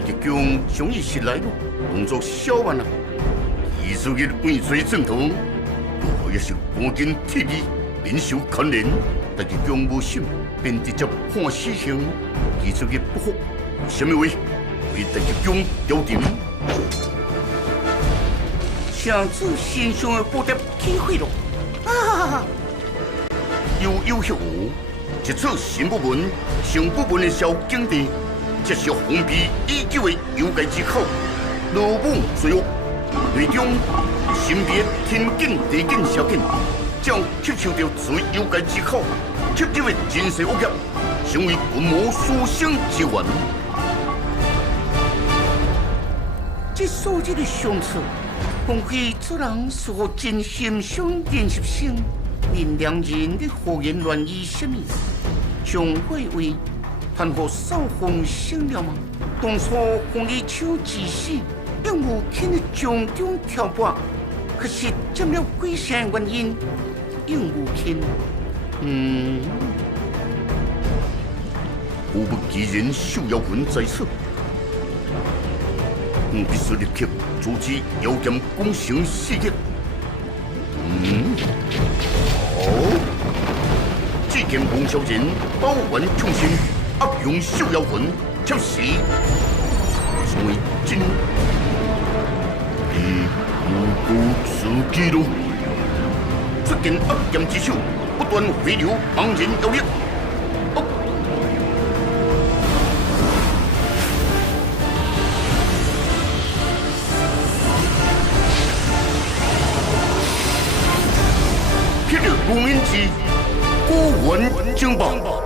大吉强终于是来了，动作小慢啊，艺术嘅尾随正途，如何也是赶紧铁力，免受牵连。大吉强无心，便直接判死刑。艺术嘅不服，什么话？为大吉强调停。上次先生的报答机会了。啊！有效哦！一次新部门、上部门的小警队。 接受封闭已久的有界之口，罗网随恶，内中神秘的天警、地警、小警，将吸收到随有界之口吸入的真实恶业，成为群魔苏醒之源。这所有的相处，光辉之人是和真心相连习性，令两人的胡言乱语什么，将会为。 盼何少风醒了吗？当初红衣手指死，用无轻的种种挑拨，可是怎了鬼神原因，用无轻。吾不既然受妖魂在此，必须立刻阻止妖剑攻城事业。好，只见王小人包完冲心。 恶用小妖魂，chấp死，所以真无辜自己咯。出剑恶剑之手，不断回流茫然妖力。霹雳无名之孤魂惊爆。